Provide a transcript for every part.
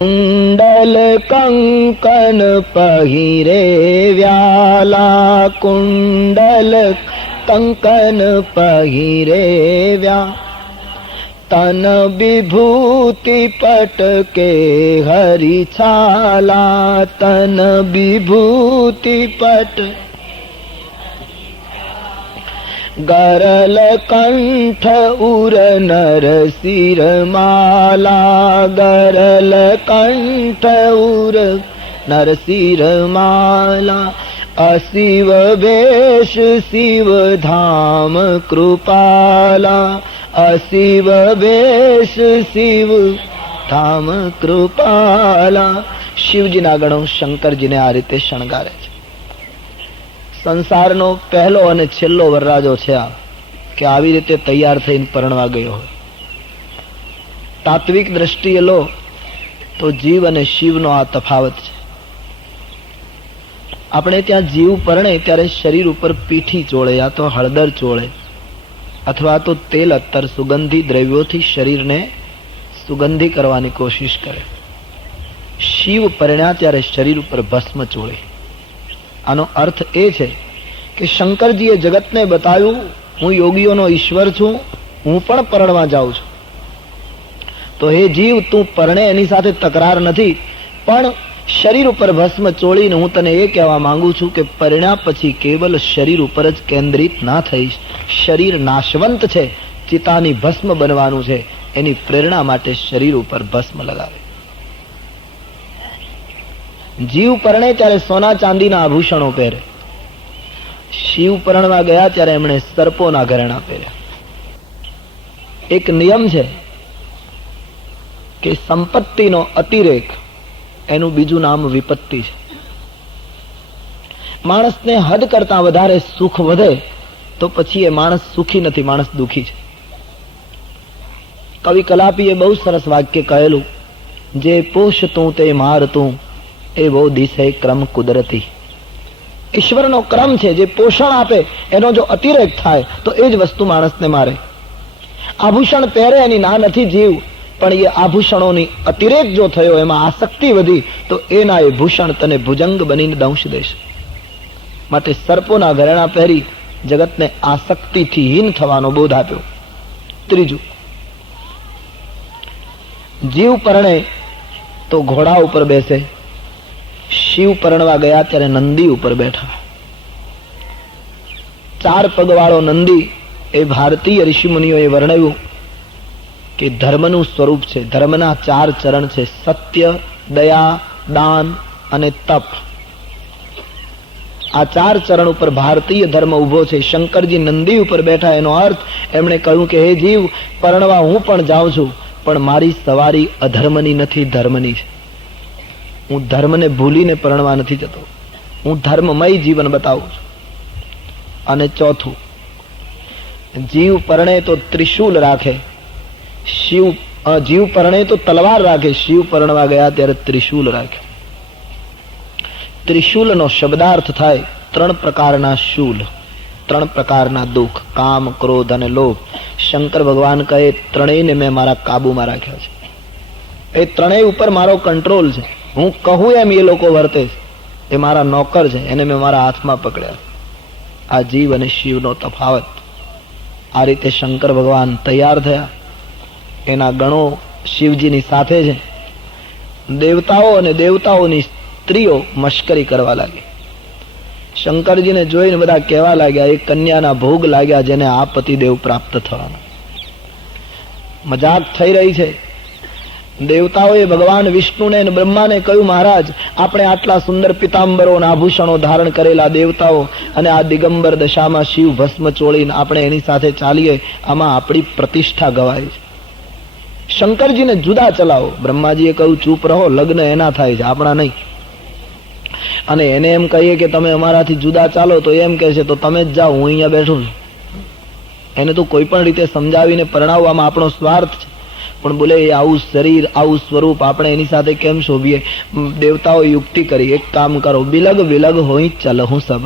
કુંડલ કંકન પહેરે વ્યાલા, કુંડલ કંકન પહેરે વ્યા, તન વિભૂતિ પટકે હરિ છાલા, તન વિભૂતિ પટ ગરલ કંઠ ઉર નર શિર માલા, ગરલ કંઠ ઉર નર શિર માલા, અશિવ વેશ શિવ ધામ કૃપાલા, અશિવ વેશ શિવ ધામ કૃપાલા. શિવજીના ગણો શંકરજીને આ રીતે શણગારે છે. સંસારનો પહેલો અને છેલ્લો વરરાજો છે આ, કે આવી રીતે તૈયાર થઈને પરણવા ગયો હોય. તાત્વિક દ્રષ્ટિએ લો તો જીવ અને શિવનો આ તફાવત છે. આપણે ત્યાં જીવ પરણે ત્યારે શરીર ઉપર પીઠી ચોળે, યા તો હળદર ચોળે, અથવા તો તેલ અત્તર સુગંધી દ્રવ્યોથી શરીરને સુગંધી કરવાની કોશિશ કરે. શિવ પરણ્યા ત્યારે શરીર ઉપર ભસ્મ ચોળે. આનો અર્થ એ છે કે શંકરજીએ જગતને બતાવ્યું, હું યોગીઓનો ઈશ્વર છું, હું પણ પરણવા જાઉં છું. તો હે જીવ, તું પરણે એની સાથે તકરાર નથી, પણ શરીર ઉપર ભસ્મ ચોળીને હું તને એ કહેવા માંગુ છું કે પરણ્યા પછી કેવલ શરીર ઉપર જ કેન્દ્રિત ના થઈશ. શરીર નાશવંત છે, ચિતાની ભસ્મ બનવાનું છે, એની પ્રેરણા માટે શરીર ઉપર ભસ્મ લગાવે. જીવ પરણે ત્યારે સોના ચાંદીના આભૂષણો પહેરે. શિવ પરણવા ગયા ત્યારે એમણે સર્પોના ઘરેણા પહેર્યા. એક નિયમ છે કે સંપત્તિનો અતિરેક એનું બીજું નામ વિપત્તિ છે. માણસને હદ કરતા વધારે સુખ વધે તો પછી એ માણસ સુખી નથી, માણસ દુખી છે. કવિ કલાપીએ બહુ સરસ વાક્ય કહેલું, જે પોષતું તે મારતું એવો દિશે ક્રમ કુદરતી. ઈશ્વરનો ક્રમ છે, જે પોષણ આપે એનો જો અતિરેક થાય તો એ જ વસ્તુ માણસને મારે. આભૂષણ પહેરે એની ના નથી જીવ, પણ એ આભૂષણોની અતિરેક જો થયો, એમાં આસક્તિ વધી, તો એના એ ભૂષણ તને ભુજંગ બનીને દંશ દેશે. માટે સર્પોના ઘરેણા પહેરી જગતને આસક્તિથી હીન થવાનો બોધ આપ્યો. ત્રીજું, જીવ પરણે તો ઘોડા ઉપર બેસે. શિવ પરણવા ગયા ત્યારે નંદી ઉપર બેઠા. 4 પગવાળો નંદી એ ભારતીય ઋષિમુનિઓએ વર્ણવ્યું કે ધર્મનું સ્વરૂપ છે. ધર્મના 4 ચરણ છે, સત્ય, દયા, દાન અને તપ. આ 4 ચરણ ઉપર ભારતીય ધર્મ ઉભો છે. શંકરજી નંદી ઉપર બેઠા, એનો અર્થ એમણે કહ્યું કે હે જીવ, પરણવા હું પણ જાઉં છું, પણ મારી સવારી અધર્મની નથી, ધર્મની છે. હું ધર્મને ભૂલીને પરણવા નથી જતો, હું ધર્મમય જીવન બતાવું છું. અને ચોથું, જીવ પરણે તો ત્રિશૂલ રાખે, જીવ પરણે તો તલવાર રાખે, શિવ પરણવા ગયા ત્યારે ત્રિશૂલ રાખે. ત્રિશૂલનો શબ્દાર્થ થાય 3 પ્રકારના શૂલ, 3 પ્રકારના દુઃખ, કામ, ક્રોધ અને લોભ. શંકર ભગવાન કહે ત્રણેયને મેં મારા કાબુમાં રાખ્યા છે. એ ત્રણેય ઉપર મારો કંટ્રોલ છે. હું કહું એમ એ લોકો વર્તે છે. એ મારા નોકર છે, એને મેં મારા હાથમાં પકડ્યા. આ જીવ અને શિવનો તફાવત. આ રીતે શંકર ભગવાન તૈયાર થયા. એના ગણો શિવજીની સાથે છે. દેવતાઓ અને દેવતાઓની સ્ત્રીઓ મશ્કરી કરવા લાગી. શંકરજીને જોઈને બધા કહેવા લાગ્યા, એ કન્યાના ભોગ લાગ્યા જેને આ પતિદેવ પ્રાપ્ત થવાના. મજાક થઈ રહી છે. દેવતાઓએ ભગવાન વિષ્ણુને અને બ્રહ્માને કહ્યું, મહારાજ, આપણે આટલા સુંદર પિતાંબરો અને આભૂષણો ધારણ કરેલા દેવતાઓ અને આ દિગંબર દશામાં શિવ ભસ્મ ચોળીને આપણે એની સાથે ચાલીએ, આમાં આપણી પ્રતિષ્ઠા ગવાય છે. શંકરજીને જુદા ચલાવો. બ્રહ્માજીએ કહ્યું, ચૂપ રહો, લગ્ન એના થાય છે, આપણા નહીં. અને એને એમ કહીએ કે તમે અમારાથી જુદા ચાલો, તો એમ કહે છે તો તમે જ જાઓ, હું અહીંયા બેઠું છું. એને તો કોઈ પણ રીતે સમજાવીને પરણાવવામાં આપણો સ્વાર્થ છે. પણ બોલે એ આવું શરીર, આવું સ્વરૂપ, આપણે એની સાથે કેમ શોભીએ? દેવતાઓ યુક્તિ કરી, એક કામ કરો, બિલગ વિલગ હોય ચલહું સબ.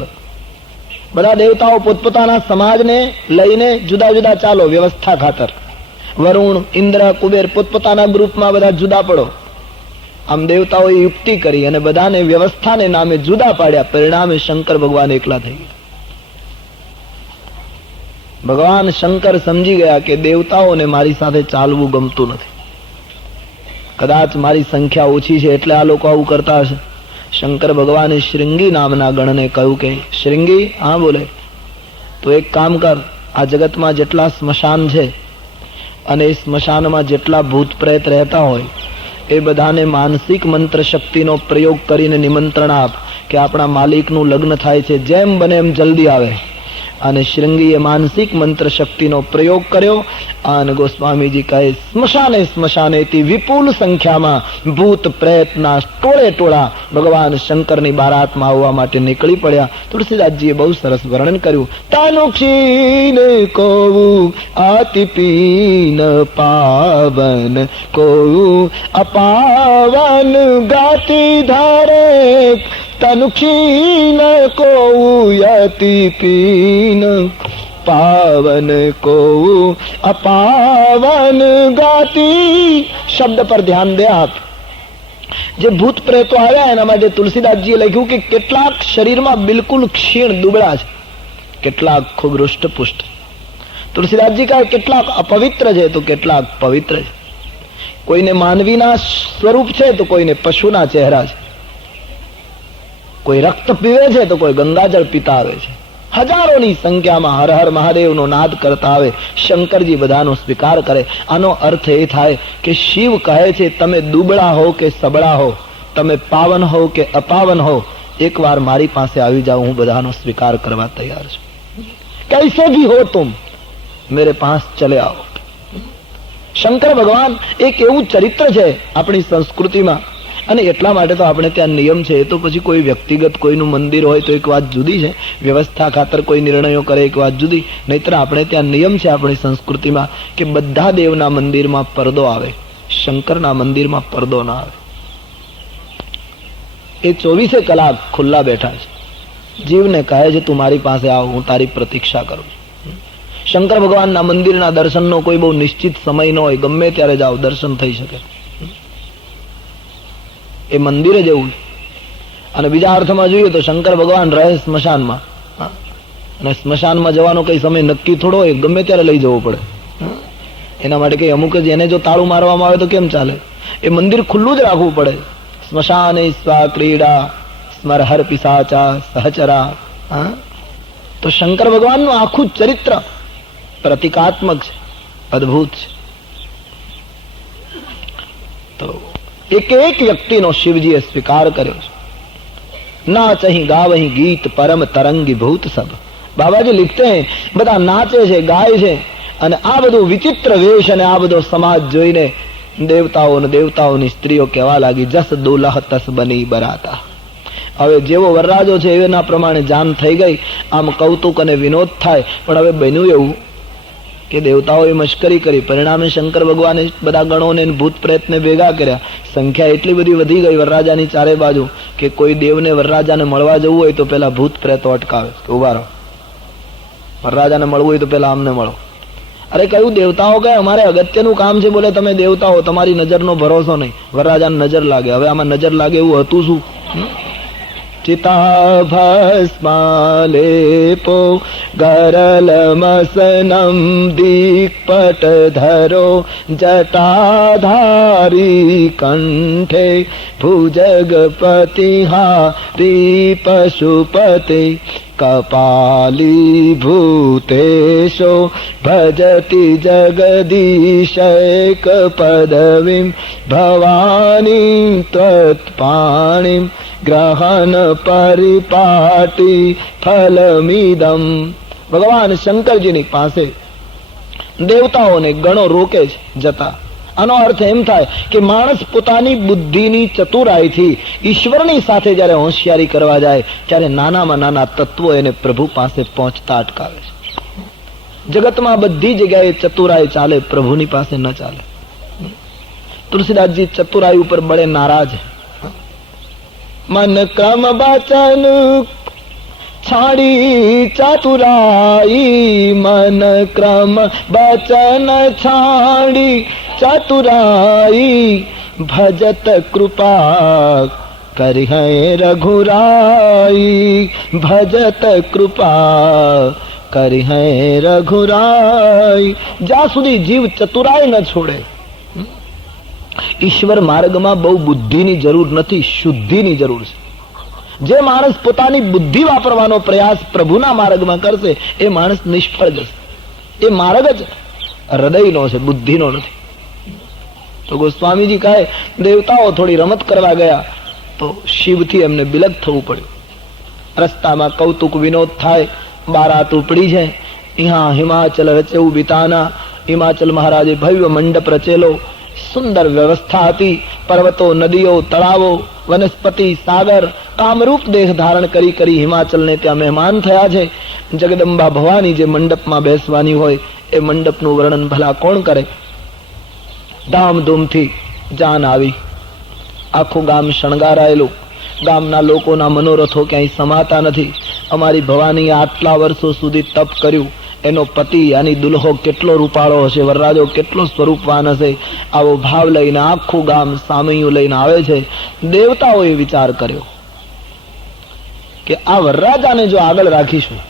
બધા દેવતાઓ પોતપોતાના સમાજને લઈને જુદા જુદા ચાલો, વ્યવસ્થા ખાતર. વરુણ, ઇન્દ્ર, કુબેર પોતપોતાના ગ્રુપમાં બધા જુદા પડો. આમ દેવતાઓએ યુક્તિ કરી અને બધાને વ્યવસ્થાને નામે જુદા પાડ્યા. પરિણામે શંકર ભગવાન એકલા થઈ ગયા. ભગવાન શંકર સમજી ગયા કે દેવતાઓને મારી સાથે ચાલવું ગમતું નથી. કદાચ મારી સંખ્યા ઓછી છે એટલે આ લોકો આવું કરતા હશે. શંકર ભગવાને શ્રીંગી નામના ગણને કહ્યું કે શ્રીંગી, હા બોલે, તો એક કામ કર, આ જગતમાં જેટલા સ્મશાન છે અને એ સ્મશાનમાં જેટલા ભૂત પ્રેત રહેતા હોય એ બધાને માનસિક મંત્ર શક્તિનો પ્રયોગ કરીને નિમંત્રણ આપ કે આપણા માલિકનું લગ્ન થાય છે, જેમ બને એમ જલ્દી આવે. અને શ્રીંગીએ માનસિક મંત્ર શક્તિનો પ્રયોગ કર્યો અને ગોસ્વામીજી કહે સ્મશાનેથી વિપુલ સંખ્યામાં ભૂત પ્રેતના ટોળે ટોળા ભગવાન શંકરની બારાતમાં આવવા માટે નીકળી પડ્યા. તુલસીદાસજીએ બહુ સરસ વર્ણન કર્યું. તાનું ક્ષીણ કોવું આતિપીન પાવન કોવું અપાવન ગાતી ધારે તનુ ક્ષીણ કોવું યતિ પીન પાવન કોવું અપાવન ગાતી. શબ્દ પર ધ્યાન દે આપ. જે ભૂત પ્રેતો આવ્યા એના માટે તુલસીદાસજીએ લખ્યું કે કેટલાક શરીરમાં બિલકુલ ક્ષીણ દુબળા છે, કેટલાક ખૂબ હૃષ્ટપુષ્ટ. તુલસીદાસજી કહે કેટલાક અપવિત્ર છે તો કેટલાક પવિત્ર છે. કોઈને માનવીના સ્વરૂપ છે તો કોઈને પશુના ચહેરા છે. કોઈ રક્ત પીવે છે તો કોઈ ગંગાજળ પીતા આવે છે. હજારોની સંખ્યામાં હર હર મહાદેવનો નાદ કરતા આવે. શંકરજી બધાનો સ્વીકાર કરે. આનો અર્થ એ થાય કે શિવ કહે છે તમે દુબળા હો કે સબળા હો, તમે પાવન હો કે અપાવન હો, એકવાર મારી પાસે આવી જાઓ, હું બધાનો સ્વીકાર કરવા તૈયાર છું. કૈસે ભી હો તુમ મેરે પાસ ચલે આવો. શંકર ભગવાન એક એવું ચરિત્ર છે આપણી સંસ્કૃતિમાં. અને એટલા માટે તો આપણે ત્યાં નિયમ છે. એ તો પછી કોઈ વ્યક્તિગત કોઈનું મંદિર હોય તો એક વાત જુદી છે, વ્યવસ્થા ખાતર કોઈ નિર્ણયો કરે એક વાત જુદી. નહીતર આપણે ત્યાં નિયમ છે આપણી સંસ્કૃતિમાં કે બધા દેવના મંદિરમાં પડદો આવે, શંકરના મંદિરમાં પડદો ના આવે. એ 24 કલાક ખુલ્લા બેઠા છે. જીવને કહે છે તું મારી પાસે આવ, હું તારી પ્રતીક્ષા કરું. શંકર ભગવાનના મંદિરના દર્શનનો કોઈ બહુ નિશ્ચિત સમય ન હોય, ગમે ત્યારે જાઓ દર્શન થઈ શકે. એ મંદિર જ એવું. અને બીજા અર્થમાં જોઈએ તો શંકર ભગવાન રહે સ્મશાનમાં, અને સ્મશાનમાં જવાનો કઈ સમય નક્કી થોડો હોય, ગમે ત્યારે લઈ જવો પડે. એના માટે કઈ અમુક જ એને જો તાળું મારવામાં આવે તો કેમ ચાલે? એ મંદિર ખુલ્લું જ રાખવું પડે. સ્મશાને સ્વા ક્રીડા સ્મર હર પિશાચા સહચરા. તો શંકર ભગવાનનું આખું ચરિત્ર પ્રતિકાત્મક છે, અદ્ભુત છે. તો એક એક વ્યક્તિનો શિવજીએ સ્વીકાર કર્યો છે. નાચ અહીં ગાવહીં ગીત પરમ તરંગી ભૂત સબ. બાબાજી लिखते हैं બધા નાચે છે, ગાય છે, અને આ બધું વિચિત્ર વેશ અને આ બધો સમાજ જોઈને દેવતાઓની સ્ત્રીઓ કહેવા લાગી જસ દુલહ તસ બની બરાતા. હવે જેવો વરરાજો છે એના પ્રમાણે જાન થઈ ગઈ. આમ કૌતુક અને વિનોદ થાય. પણ હવે બન્યું એવું કે દેવતાઓએ મશ્કરી કરી. પરિણામે શંકર ભગવાને બધા ગણોને ભૂત પ્રેતને ભેગા કર્યા. સંખ્યા એટલી બધી વધી ગઈ વરરાજાની ચારે બાજુ કે કોઈ દેવને વરરાજાને મળવા જવું હોય તો પેલા ભૂત પ્રેતો અટકાવે, ઉભા રહો, વરરાજાને મળવું હોય તો પેલા અમને મળો. અરે કયું દેવતાઓ કહે અમારે અગત્યનું કામ છે. બોલે તમે દેવતાઓ, તમારી નજરનો ભરોસો નહીં, વરરાજાને નજર લાગે. હવે આમાં નજર લાગે એવું હતું શું? ચિતા ભસ્માલેપો ગરલમસનમ દીપટ ધરો જટાધારી કંઠે ભુજગપતિ હારી પશુપતિ કપાલી ભૂતેશો ભજતી જગદીશૈક પદવીમ ભવાની ત્વત્પાણીમ ગ્રહણ પરિપાટી ફલમિદમ. ભગવાન શંકરજીની પાસે દેવતાઓને ગણો રોકે છે જતા. આનો અર્થ એમ થાય કે માણસ પોતાની બુદ્ધિની ચતુરાઈથી ઈશ્વરની સાથે જયારે હોશિયારી કરવા જાય ત્યારે નાનામાં નાના તત્વો એને પ્રભુ પાસે પહોંચતા અટકાવે છે. જગતમાં બધી જગ્યાએ ચતુરાઈ ચાલે, પ્રભુની પાસે ન ચાલે. તુલસીદાસજી ચતુરાઈ ઉપર બડે નારાજ. મન ક્રમ બચન છાડી ચતુરાઈ, મન ક્રમ બચન છાડી ચતુરાઈ, ભજત કૃપા કરી હૈ રઘુરાઈ, ભજત કૃપા કરી હૈ રઘુરાઈ. જ્યાં સુધી જીવ ચતુરાઈ ન છોડે. ઈશ્વર માર્ગમાં બહુ બુદ્ધિની જરૂર નથી, શુદ્ધિની જરૂર છે. જે માણસ પોતાની બુદ્ધિ વાપરવાનો પ્રયાસ પ્રભુના માર્ગમાં કરશે એ માણસ નિષ્ફળ જશે. એ માર્ગ જ હૃદયનો છે, બુદ્ધિનો નથી. તો ગોસ્વામીજી કહે દેવતાઓ થોડી રમત કરવા ગયા તો શિવથી એમને બિલક થવું પડ્યું. રસ્તામાં કૌતુક વિનોદ થાય, બારાત ઉપડી છે. અહીંયા હિમાચલ રચેવું બીતાના, હિમાચલ મહારાજે ભવ્ય મંડપ રચેલો, સુંદર વ્યવસ્થા હતી. પર્વતો, નદીઓ, તળાવો, વનસ્પતિ, સાગર કામરૂપ દેહ ધારણ કરી કરી હિમાચલને ત્યાં મહેમાન થયા છે. જગદંબા ભવાની જે મંડપમાં બેસવાની હોય એ મંડપનું વર્ણન ભલા કોણ કરે. ધામધૂમથી જાન આવી, આખું ગામ શણગારાયેલું. ગામના લોકોના મનોરથો ક્યાંય સમાતા નથી. અમારી ભવાની આટલા વર્ષો સુધી તપ કર્યું, એનો પતિ આની દુલ્હો કેટલો રૂપાળો હશે, વરરાજો કેટલો સ્વરૂપવાન હશે. આવો ભાવ લઈને આખું ગામ સામૈયું લઈને આવે છે. દેવતાઓએ વિચાર કર્યો કે આ વરરાજાને જો આગળ રાખીશું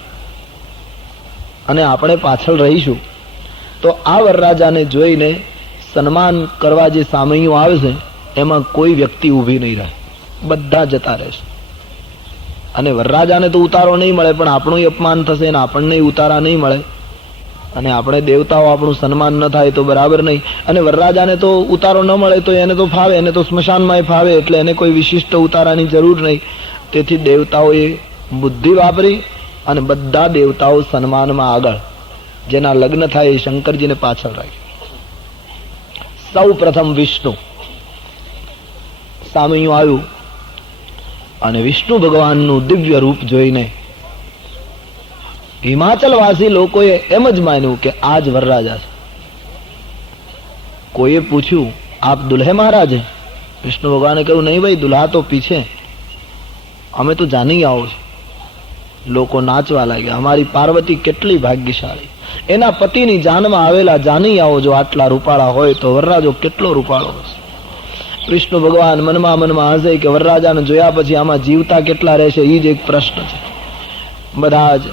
અને આપણે પાછળ રહીશું તો આ વરરાજાને જોઈને સન્માન કરવા જે સામૈયું આવે છે એમાં કોઈ વ્યક્તિ ઊભી નહીં રહે, બધા જતા રહેશે. અને વરરાજાને તો ઉતારો નહીં મળે, પણ આપણું અપમાન થશે અને આપણને ઉતારા નહીં મળે. અને આપણે દેવતાઓ આપણું સન્માન ન થાય તો બરાબર નહીં. અને વરરાજાને તો ઉતારો ન મળે તો એને તો ફાવે, એને તો સ્મશાનમાં ફાવે, એટલે એને કોઈ વિશિષ્ટ ઉતારાની જરૂર નહીં. તેથી દેવતાઓએ બુદ્ધિ વાપરી અને બધા દેવતાઓ સન્માનમાં આગળ, જેના લગ્ન થાય એ શંકરજીને પાછળ રાખ્યું. સૌ પ્રથમ વિષ્ણુ સામૈયું આવ્યું અને વિષ્ણુ ભગવાનનું દિવ્ય રૂપ જોઈને હિમાચલવાસી લોકોએ એમ જ માન્યું કે આ જ વરરાજા છે. કોઈએ પૂછ્યું આપ દુલ્હે મહારાજ હે? વિષ્ણુ ભગવાને કહ્યું નહીં ભાઈ, દુલ્હા તો પીછે, અમે તો જાની આવો છે. લોકો નાચવા લાગ્યા, અમારી પાર્વતી કેટલી ભાગ્યશાળી, એના પતિની જાનમાં આવેલા જાની આવો જો આટલા રૂપાળા હોય તો વરરાજો કેટલો રૂપાળો હશે. વિષ્ણુ ભગવાન મનમાં મનમાં હશે કે વરરાજાને જોયા પછી આમાં જીવતા કેટલા રહેશે, એ જ એક પ્રશ્ન છે. બધા જ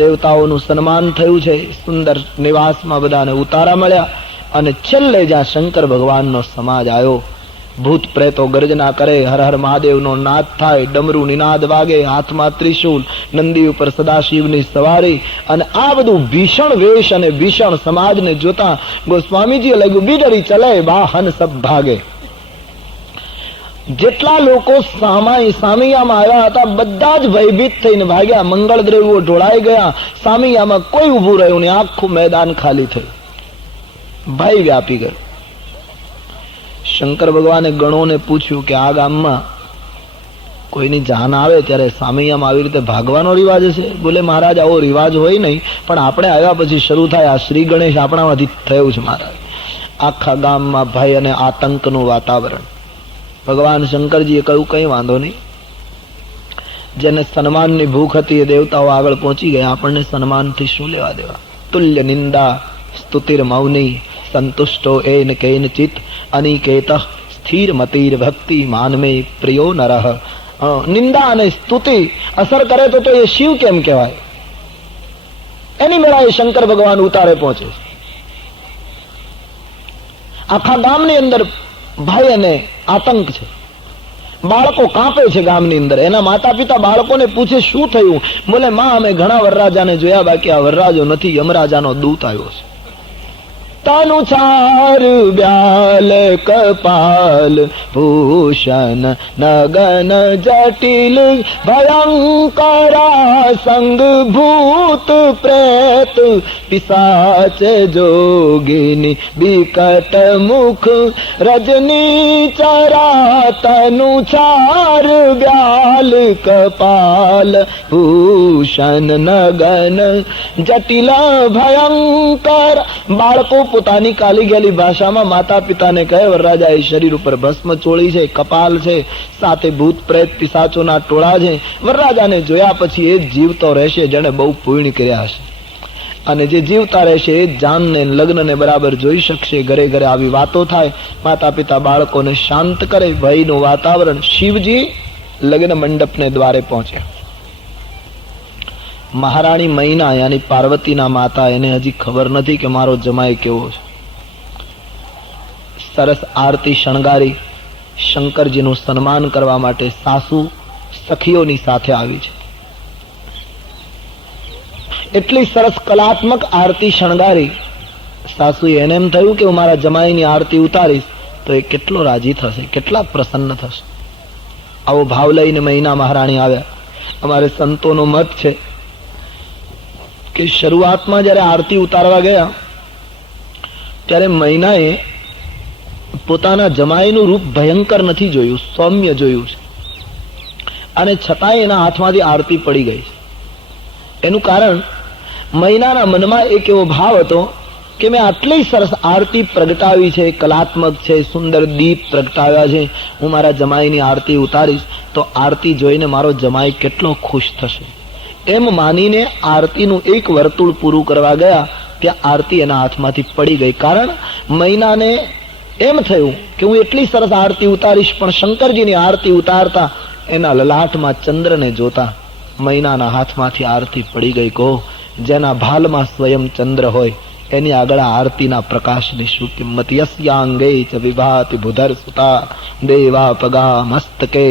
દેવતાઓનું સન્માન થયું છે. સુંદર નિવાસમાં બધાને ઉતારા મળ્યા. અને છેલ્લે જ્યાં શંકર ભગવાનનો સમાજ આવ્યો, ભૂત પ્રેતો ગર્જના કરે, હર હર મહાદેવનો નાદ થાય, ડમરૂ નિનાદ વાગે, હાથમાં ત્રિશૂલ, નંદી ઉપર સદાશિવની સવારી. અને આ બધું ભીષણ વેશ અને ભીષણ સમાજને જોતા ગોસ્વામીજીએ લાગ્યું બીડરી ચલે વાહન સબ ભાગે. જેટલા લોકો સામૈયામાં આવ્યા હતા બધા જ ભયભીત થઈને ભાગ્યા. મંગળ દ્રવ્યો ઢોળાઈ ગયા, સામૈયામાં કોઈ ઊભું રહ્યું નહીં, આખું મેદાન ખાલી થયું, ભય વ્યાપી ગયો. શંકર ભગવાને ગણોને પૂછ્યું કે આ ગામમાં કોઈની જાન આવે ત્યારે સામૈયામાં આવી રીતે ભાગવાનો રિવાજ છે? બોલે મહારાજ આવો રિવાજ હોય નહીં, પણ આપણે આવ્યા પછી શરૂ થાય. આ શ્રી ગણેશ આપણામાંથી થયું છે મહારાજ. આખા ગામમાં ભય અને આતંકનું વાતાવરણ. ભગવાન શંકરજીએ કહ્યું કંઈ વાંધો નહીં, જેને સન્માનની ભૂખ હતી એ દેવતાઓ આગળ પહોંચી ગયા, આપણને સન્માનથી શું લેવા દેવા. તુલ્ય નિંદા સ્તુતિર મૌની સંતુષ્ટો એન કેનચિત અનિકેત સ્થિર મતિર ભક્તિ માનમે પ્રિયો નરહ. નિંદા અને સ્તુતિ અસર કરે તો એ શિવ કેમ કહેવાય? એની મેળાએ શંકર ભગવાન ઉતારે પહોંચે. આખા ગામની અંદર ભય અને આતંક છે. બાળકો કાંપે છે ગામની અંદર. એના માતા પિતા બાળકોને પૂછે શું થયું? બોલે માં અમે ઘણા વરરાજાને જોયા, બાકી આ વરરાજો નથી, યમરાજાનો દૂત આવ્યો છે. તનુ ચાર બ્યાલ કપાલ ભૂષણ નગન જટિલ ભયંકરા સંગ ભૂત પ્રેત પિશાચ જોગિની વિકટ મુખ રજની ચરા. તનુ ચાર બ્યાલ કપાલ ભૂષણ નગન જટિલ ભયંકર. બાળકો પોતાની કાલી ગયેલી ભાષામાં માતા પિતાને કહે વરરાજા એ શરીર ઉપર ભસ્મ ચોળી છે, કપાલ છે, સાથે ભૂત પ્રેત પિશાચોના ટોળા છે. વરરાજાને જોયા પછી એ જીવતો રહેશે જેને બહુ પુણ્ય કર્યા હશે. અને જે જીવતા રહેશે એ જાનને લગ્નને બરાબર જોઈ શકશે. ઘરે ઘરે આવી વાતો થાય, માતા પિતા બાળકોને શાંત કરે, ભયનું વાતાવરણ. શિવજી લગ્ન મંડપને દ્વારે પહોંચ્યા. મહારાણી મૈના યાની પાર્વતીના માતા, એને હજી ખબર નથી કે મારો જમાઈ કેવો છે. સરસ આરતી શણગારી શંકરજીનું સન્માન કરવા માટે સાસુ સખીઓની સાથે આવી છે. એટલી સરસ કલાત્મક આરતી શણગારી. સાસુએ એને એમ થયું કે હું મારા જમાઈની આરતી ઉતારીશ તો એ કેટલો રાજી થશે, કેટલા પ્રસન્ન થશે. આવો ભાવ લઈને મૈના મહારાણી આવ્યા. અમારે સંતોનો મત છે કે શરૂઆતમાં જયારે આરતી ઉતારવા ગયા ત્યારે મૈનાએ પોતાના જમાઈનું રૂપ ભયંકર નથી જોયું, સૌમ્ય જોયું છે. અને છતાંય એના હાથમાંથી આરતી પડી ગઈ છે. એનું કારણ મૈનાના મનમાં એક એવો ભાવ હતો કે મેં આટલી સરસ આરતી પ્રગટાવી છે, કલાત્મક છે, સુંદર દીપ પ્રગટાવ્યા છે, હું મારા જમાઈની આરતી ઉતારીશ તો આરતી જોઈને મારો જમાઈ કેટલો ખુશ થશે. એમ માનીને આરતીનું એક વર્તુળ પૂરું કરવા ગયા ત્યાં આરતી એના હાથમાંથી પડી ગઈ. કારણ મૈનાને એમ થયું કે હું એટલી સરસ આરતી ઉતારીશ, પણ શંકરજીની આરતી ઉતારતા એના લલાટમાં ચંદ્રને જોતા મૈનાના હાથમાંથી આરતી પડી ગઈ. કહો જેના ભાલમાં સ્વયં ચંદ્ર હોય એની આગળ આરતીના પ્રકાશની શું કિંમત. યસ્યાંગે ચ વિભાતિ ભુધર સુતા દેવા પગા મસ્તકે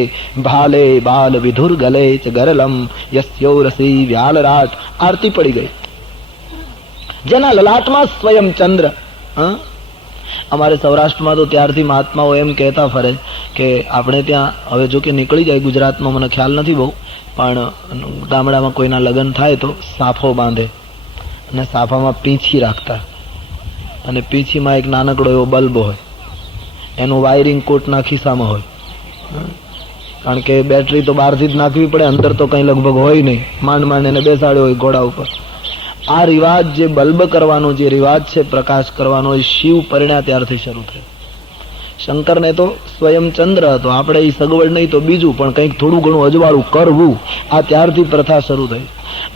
ભાલે બાલ વિધુર ગલે ચ ગરલમ યસ્યોરસી વ્યાલરાટ. આરતી પડી ગઈ. જેના લલાટમાં સ્વયં ચંદ્ર. અમારે સૌરાષ્ટ્રમાં તો ત્યારથી મહાત્માઓ એમ કહેતા ફરે કે આપણે ત્યાં હવે જો કે નીકળી જાય ગુજરાતમાં મને ખ્યાલ નથી બહુ, પણ ગામડામાં કોઈના લગ્ન થાય તો સાફો બાંધે અને સાફામાં પીંછી રાખતા, અને પીંછીમાં એક નાનકડો એવો બલ્બ હોય, એનું વાયરિંગ કોટના ખિસ્સામાં હોય. કારણ કે બેટરી તો બહારથી જ નાખવી પડે, અંદર તો કંઈ લગભગ હોય નહીં, માંડ માંડ એને બેસાડ્યો હોય ઘોડા ઉપર. આ રિવાજ જે બલ્બ કરવાનો જે રિવાજ છે, પ્રકાશ કરવાનો, એ શિવ પરિણ્યા ત્યારથી શરૂ થયો. શંકરને તો સ્વયં ચંદ્ર હતો, આપણે એ સગવડ નહીં તો બીજું પણ કંઈક થોડું ઘણું અજવાળું કરવું, આ ત્યારથી પ્રથા શરૂ થઈ.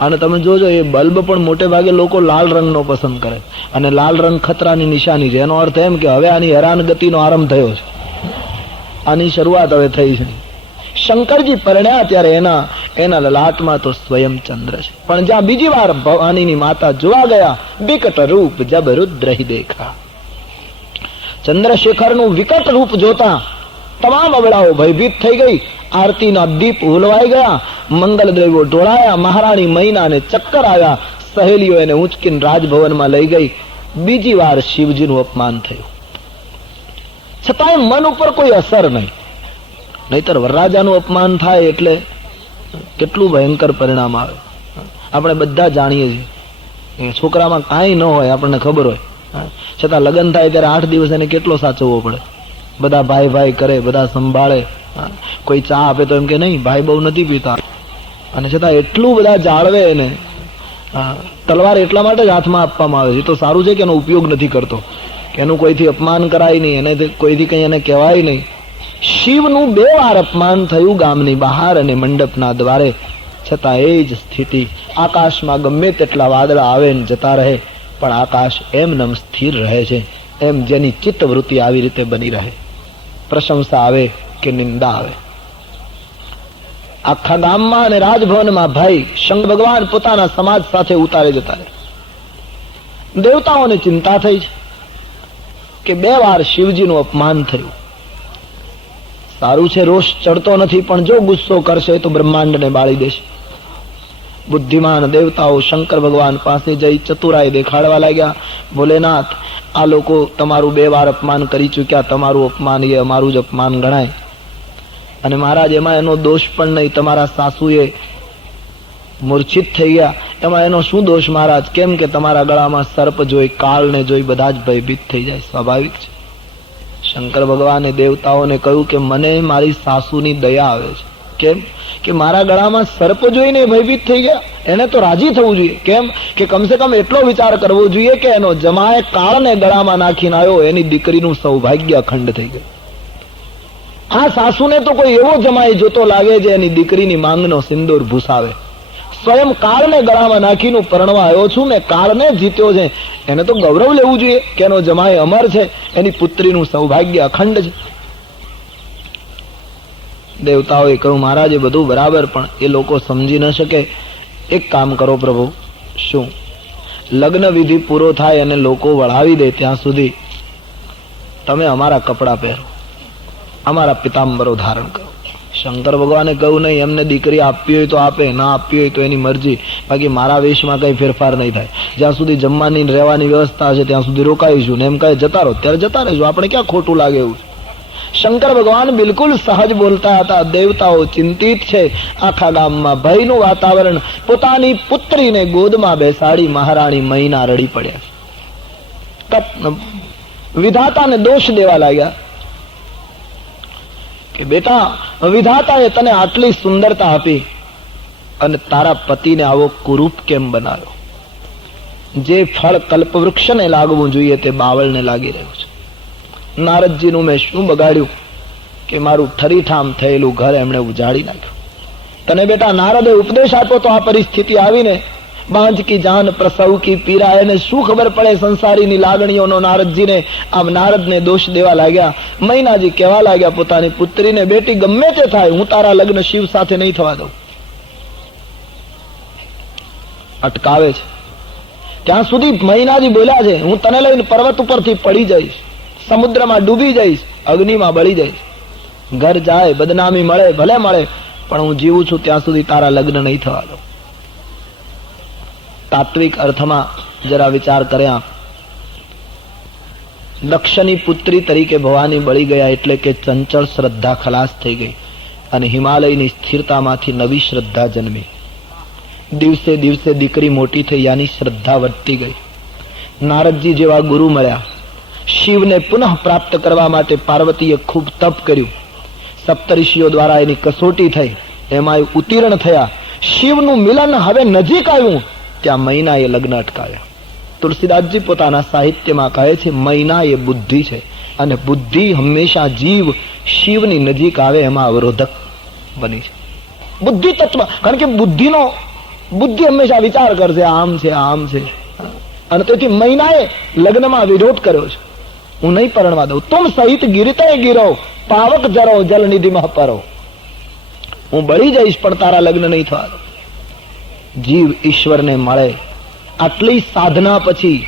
અને તમે જોજો એ બલ્બ પણ મોટે ભાગે લોકો લાલ રંગનો પસંદ કરે, અને લાલ રંગ ખતરાની નિશાની છે. એનો અર્થ એમ કે હવે આની હેરાનગતિનો આરંભ થયો છે, આની શરૂઆત હવે થઈ છે. શંકરજી પરણ્યા ત્યારે એના લલાટમાં તો સ્વયં ચંદ્ર છે. પણ જ્યાં બીજી વાર ભવાનીની માતા જોવા ગયા, વિકટ રૂપ જબ રુદ્ર હિ દેખા. ચંદ્રશેખરનું વિકટ રૂપ જોતા તમામ અબળાઓ ભયભીત થઈ ગઈ. આરતીના દીપ ઉલવાઈ ગયા, મંગલ દ્રવ્યો ઢોળાયા, મહારાણી મૈનાને ચક્કર આવ્યા. સહેલીઓ એને ઉંચકીને રાજભવનમાં લઈ ગઈ. બીજી વાર શિવજીનું અપમાન થયું, છતાંય મન ઉપર કોઈ અસર નહીં. નહીતર વરરાજાનું અપમાન થાય એટલે કેટલું ભયંકર પરિણામ આવે. આપણે બધા જાણીએ છીએ. છોકરામાં કાંઈ ન હોય, આપણને ખબર હોય, છતાં લગ્ન થાય ત્યારે 8 દિવસ એને કેટલો સાચવવો પડે. બધા ભાઈ ભાઈ કરે, બધા સંભાળે. કોઈ ચા આપે તો એમ કે નહીં ભાઈ બહુ નથી પીતા, અને છતાં એટલું બધા જાળવે એને. તલવાર એટલા માટે જ હાથમાં આપવામાં આવે છે. એ તો સારું છે કે એનો ઉપયોગ નથી કરતો, કે એનું કોઈથી અપમાન કરાય નહીં, એને કોઈથી કંઈ એને કહેવાય નહીં. શિવનું 2 વાર અપમાન થયું ગામની બહાર અને મંડપના દ્વારે. છતાં એ જ સ્થિતિ. આકાશમાં ગમે તેટલા વાદળા આવે ને જતા રહે, પણ આકાશ એમનેમ સ્થિર રહે છે. એમ જેની ચિત્તવૃત્તિ આવી રીતે બની રહે, પ્રશંસા આવે કે નિંદા આવે. આખા ગામમાં અને રાજભવનમાં ભાઈ શંકર ભગવાન પોતાના સમાજ સાથે ઉતારે જતા રહે. દેવતાઓને ચિંતા થઈ છે કે 2 વાર શિવજીનું અપમાન થયું. સારું છે રોષ ચડતો નથી, પણ જો ગુસ્સો કરશે તો બ્રહ્માંડને બાળી દેશે. બુદ્ધિમાન દેવતાઓ શંકર ભગવાન પાસે જઈ ચતુરાઈ દેખાડવા લાગ્યા. ભોલેનાથ, આ લોકો તમારું 2 વાર અપમાન કરી ચૂક્યા, તમારું અપમાન એ અમારું જ અપમાન ગણાય. અને મહારાજ એમાં એનો દોષ પણ નહીં, તમારા સાસુએ મૂર્છિત થઈ ગયા, એમાં એનો શું દોષ મહારાજ? કેમ કે તમારા ગળામાં સર્પ જોઈ, કાળને જોઈ બધા જ ભયભીત થઈ જાય, સ્વાભાવિક છે. શંકર ભગવાને દેવતાઓને કહ્યું કે મને મારી સાસુની દયા આવે છે. કેમ કે મારા ગળામાં સર્પ જોઈને ભયભીત થઈ ગયા. એને તો રાજી થવું જોઈએ. કેમ કે કમસે કમ એટલો વિચાર કરવો જોઈએ કે એનો જમાએ કાળને ગળામાં નાખીને આવ્યો, એની દીકરીનું સૌભાગ્ય અખંડ થઈ ગયું. આ સાસુને તો કોઈ એવો જમાઈ જોતો લાગે જે એની દીકરીની માંગનો સિંદૂર ભૂસાવે. સ્વયં કાળને ગળામાં નાખીને પરણવા આવ્યો છું, મેં કાળને જીત્યો છે, એને તો ગૌરવ લેવું જોઈએ કે એનો જમાઈ અમર છે, એની પુત્રીનું સૌભાગ્ય અખંડ છે. દેવતાઓએ કહ્યું, મહારાજ એ બધું બરાબર, પણ એ લોકો સમજી ન શકે. એક કામ કરો પ્રભુ. શું? લગ્ન વિધિ પૂરો થાય અને લોકો વળાવી દે ત્યાં સુધી તમે અમારા કપડા પહેરો, અમારા પિતાંબરો ધારણ કરો. શંકર ભગવાને કહ્યું, નહીં, એમને દીકરી આપવી હોય તો આપે, ના આપવી હોય તો એની મરજી, બાકી મારા વેશમાં કઈ ફેરફાર નહીં થાય. જ્યાં સુધી જમવાની રહેવાની વ્યવસ્થા છે ત્યાં સુધી રોકાઈશું, ને એમ કહે જતા રહો ત્યારે જતા રહીશું, આપણે ક્યાં ખોટું લાગે એવું. શંકર ભગવાન બિલકુલ સહજ બોલતા હતા. દેવતાઓ ચિંતિત છે. આખા ગામમાં ભયનું વાતાવરણ. પોતાની પુત્રીને ગોદમાં બેસાડી મહારાણી મહિના રડી પડ્યા. વિધાતાને દોષ દેવા લાગ્યા કે બેટા, વિધાતાએ તને આટલી સુંદરતા આપી અને તારા પતિને આવો કુરૂપ કેમ બનાવ્યો? જે ફળ કલ્પવૃક્ષને લાગવું જોઈએ તે બાવળને લાગી રહ્યું છે. નારદજીનું મેં શું બગાડ્યું કે મારું ઠરીઠામ થયેલું ઘર એમણે ઉજાડી નાખ્યું? તને બેટા નારદે ઉપદેશ આપ્યો તો આ પરિસ્થિતિ આવીને. બાંજ કી જાન પ્રસવ કી પીરા, એને શું ખબર પડે સંસારીની લાગણીઓનો નારદજીને? આમ નારદને દોષ દેવા લાગ્યા. મૈનાજી કહેવા લાગ્યા પોતાની પુત્રીને, બેટી ગમે તે થાય, હું તારા લગ્ન શિવ સાથે નહીં થવા દઉં. અટકાવે છે. ત્યાં સુધી મૈનાજી બોલ્યા છે, હું તને લઈને પર્વત ઉપરથી પડી જઈશ, સમુદ્રમાં ડૂબી જઈશ, અગ્નિમાં બળી જઈશ. ઘર જાય, બદનામી મળે, ભલે મળે, પણ હું જીવું છું ત્યાં સુધી તારા લગ્ન નહીં થવા દઉં. તાત્વિક અર્થમાં જરા વિચાર કર્યા. દક્ષની પુત્રી તરીકે ભવાની બળી ગયા એટલે કે ચંચળ શ્રદ્ધા ખલાસ થઈ ગઈ અને હિમાલયની સ્થિરતામાંથી નવી શ્રદ્ધા જન્મી. દિવસે દિવસે દીકરી મોટી થઈ, યાની શ્રદ્ધા વધતી ગઈ. નારદજી જેવા ગુરુ મળ્યા. શિવને પુનઃ પ્રાપ્ત કરવા માટે પાર્વતીએ ખૂબ તપ કર્યું. સપ્તઋષિઓ દ્વારા એની કસોટી થઈ, એમાં ઉત્તીર્ણ થયા. શિવનું મિલન હવે નજીક આવ્યું ત્યાં મૈનાએ લગ્ન અટકાવ્યા. તુલસીદાસજી પોતાના સાહિત્યમાં કહે છે, મૈના એ બુદ્ધિ છે અને બુદ્ધિ હંમેશા જીવ શિવની નજીક આવે એમાં અવરોધક બની છે. બુદ્ધિ તત્વ, કારણ કે બુદ્ધિ હંમેશા વિચાર કરશે, આમ છે, આમ છે, અને તેથી મૈનાએ લગ્નમાં વિરોધ કર્યો છે. હું નહીં પરણવા દઉં. તુમ સહિત ગિરતે ગિરો, પાવક જરો જલ નિધિમાં પરો. હું બળી જઈશ પણ તારા લગ્ન નહીં થવા દઉં. જીવ ઈશ્વરને મળે. આટલી સાધના પછી,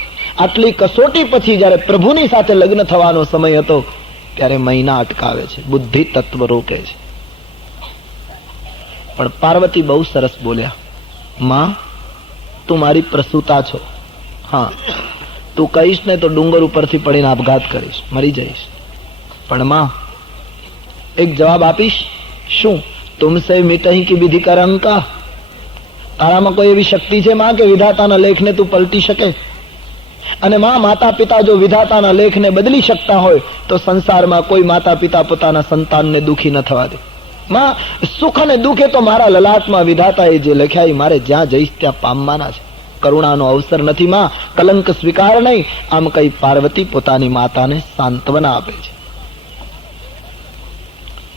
આટલી કસોટી પછી જયારે પ્રભુની સાથે લગ્ન થવાનો સમય હતો ત્યારે મહિના અટકાવે છે, બુદ્ધિ તત્વ રોકે છે. પણ પાર્વતી બહુ સરસ બોલ્યા, માં તું મારી પ્રસૂતા છો. હા, તું કહીશ ને તો ડુંગર ઉપરથી પડીને આપઘાત કરીશ, મરી જઈશ. પણ માં એક જવાબ આપીશ. શું? તુમસે મિટહી કી વિધિ કર અંકા. તારામાં કોઈ એવી શક્તિ છે માં કે વિધાતાના લેખને તું પલટી શકે? અને માં, માતા પિતા જો વિધાતાના લેખને બદલી શકતા હોય તો સંસારમાં કોઈ માતા પિતા પોતાના સંતાનને દુખી ન થવા દે. માં, સુખ અને દુઃખે તો મારા લલાટમાં વિધાતાએ જે લખ્યા એ મારે જ્યાં જઈશ ત્યાં પામવાના છે. કરુણાનો અવસર નથી માં, કલંક સ્વીકાર નહીં. આમ કઈ પાર્વતી પોતાની માતાને સાંત્વના આપે છે.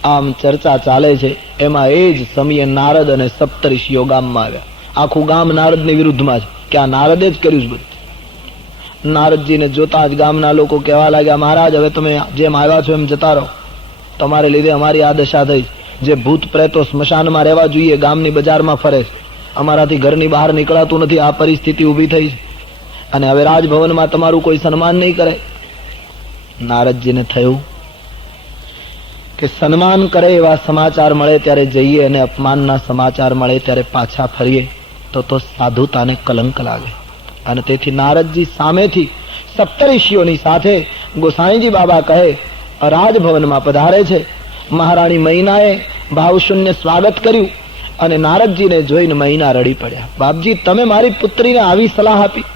આમ ચર્ચા ચાલે છે. એમાં એ જ સમયે નારદ અને સપ્તઋષિઓ ગામમાં આવ્યા. આખું ગામ નારદની વિરુદ્ધમાં છે કે આ નારદે જ કર્યું છે બધું. નારદજીને જોતા જ ગામના લોકો કહેવા લાગ્યા, મહારાજ હવે તમે જેમ આવ્યા છો એમ જતા રહો, તમારે લીધે અમારી આ દશા થઈ. જે ભૂત પ્રેતો સ્મશાનમાં રહેવા જોઈએ ગામની બજારમાં ફરે છે, અમારાથી ઘરની બહાર નીકળાતું નથી, આ પરિસ્થિતિ ઊભી થઈ છે. અને હવે રાજભવનમાં તમારું કોઈ સન્માન નહીં કરે. નારદજીને થયું કે સન્માન કરે એવા સમાચાર મળે ત્યારે જઈએ અને અપમાનના સમાચાર મળે ત્યારે પાછા ફરીએ તો સાધુતાને કલંક લાગે. અને તેથી નારદજી સામેથી સપ્તઋષિઓની સાથે ગોસાઈજી બાબા કહે રાજભવનમાં પધારે છે. મહારાણી મૈનાએ ભાવશૂન્ય સ્વાગત કર્યું અને નારદજીને જોઈને મૈના રડી પડ્યા. બાપજી, તમે મારી પુત્રીને આવી સલાહ આપી?